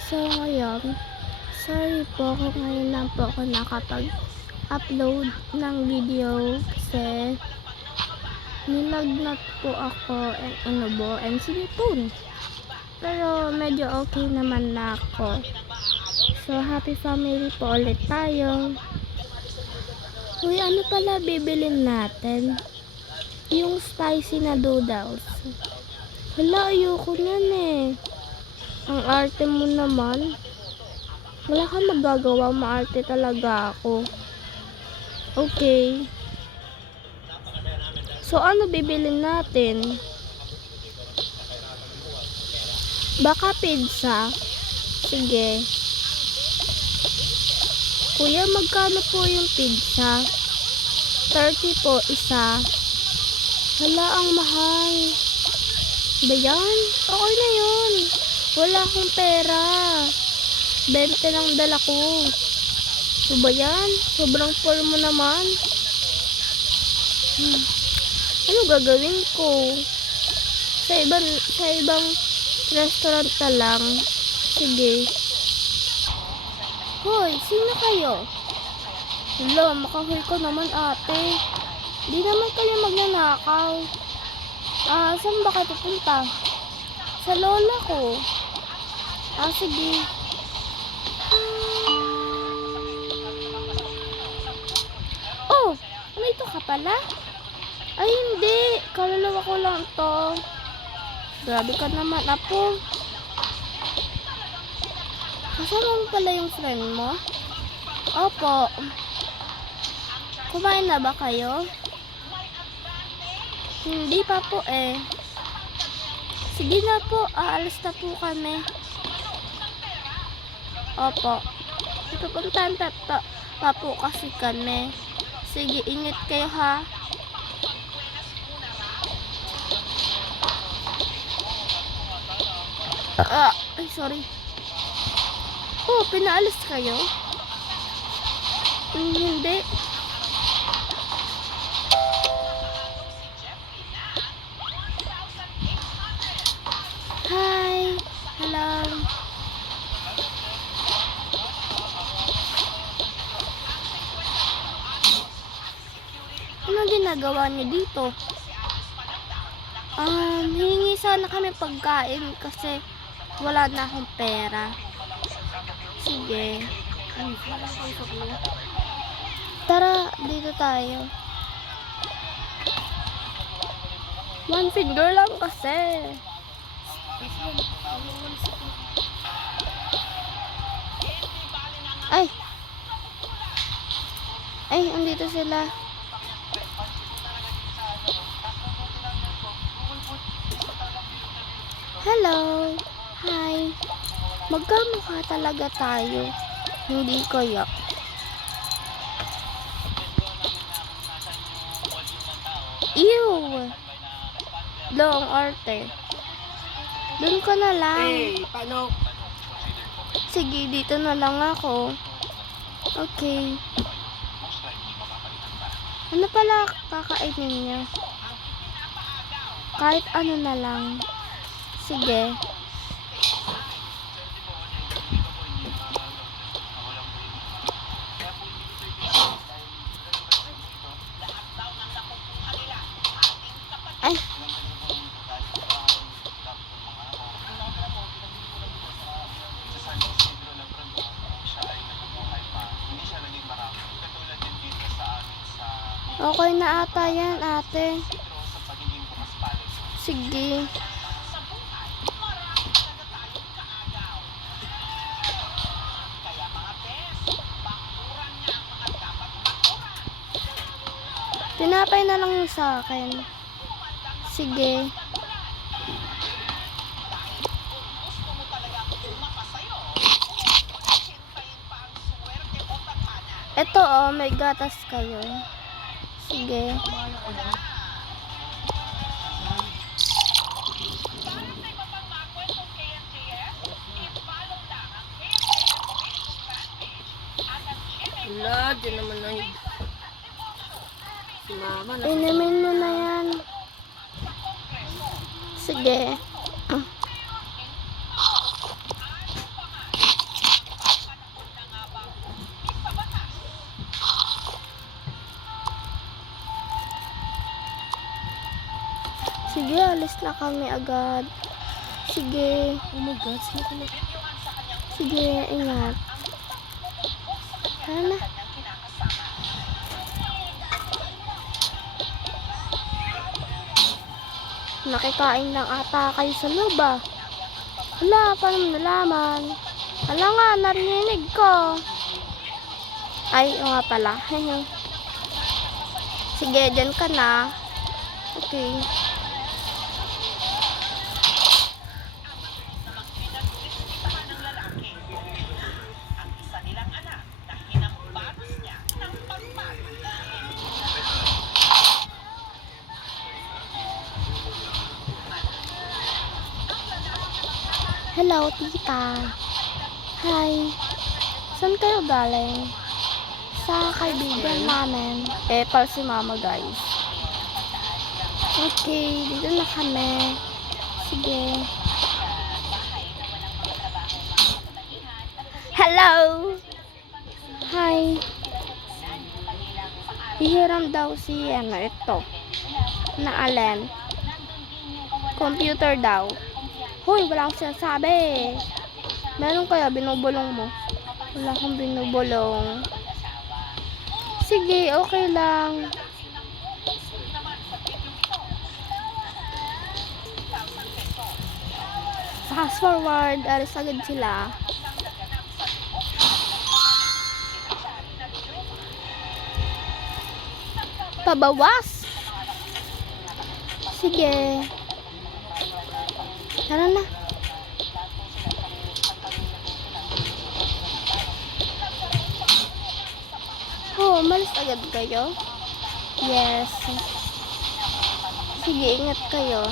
So ngayon, sorry po kung ngayon lang po ako nakapag-upload ng video kasi nilagnat po ako and inubo and sinipon. Pero medyo okay naman na ako. So happy family po ulit tayo. Uy, ano pala bibilin natin? Yung spicy na noodles. Hala, ayoko nan eh. Ang arte mo naman. Wala kang magagawa, maarte talaga ako. Okay. So ano bibilin natin? Baka pizza. Sige. Kuya, magkano po yung pizza? 30 po isa. Hala, ang mahal. Ba yan? Okay na yun. Wala akong pera. 20 lang dala ko. So ba yan? Sobrang full mo naman. Ano gagawin ko? Sa ibang restaurant na lang. Sige. Hoy, sino kayo? Hala, makahoy ko naman ate. Di naman kayo magnanakaw. Saan ba kayo pupunta? Sa lola ko. Sige. Oh, nandito ka pala? Ay, hindi. Kaluluwa ko lang to. Grabe ka naman, apo. Kasama mo pala yung friend mo? Opo. Kumain na ba kayo? Hindi pa po eh. Sige na po, aalis na po kami. Opo. Pupuntahan pa po kasi kami. Sige, ingat kayo ha. Ay, sorry. Oh, pinaalis kayo? Hindi. Hi. Hello. Ano ginagawa niyo dito? Hingi sana kami pagkain kasi wala na akong pera. Sige. Tara, dito tayo. One finger lang kasi. Ay, andito sila. Hello. Hi. Magkamukha talaga tayo. Hindi kaya. Ew. Long arte. Doon ka na lang. Hey, paano? Sige, dito na lang ako. Okay. Ano pala kakainin niya? Kahit ano na lang. Sige. Ay. Okay na ata yan, ate. Sige. Tinapay na lang yung sa akin. Sige. Ito may gatas kayo. Sige. Wala, dyan naman na si mama na. Inumin mo na yan. Sige. Sige, alis na kami agad. Sige. Oh my God, sino ka na? Sige, ingat. Tara na. Nakikain lang ata kayo sa loob ah. Wala, paano mo nalaman? Wala nga, narinig ko. Ay, oo nga pala. Sige, dyan ka na. Okay. Hello, tita. Hi. Saan kayo galing? Sa kaibigan namin. Eto si mama, guys. Okay, dito na kami. Sige. Hello! Hi. Hihiram daw si ito. Na alin? Computer daw. Hoy, wala akong sinasabi. Meron kaya binubulong mo? Wala akong binubulong. Sige, okay lang. Fast forward, alis agad sila. Pabawas. Sige. Tara na. Oh, umalis agad kayo? Yes. Sige, ingat kayo.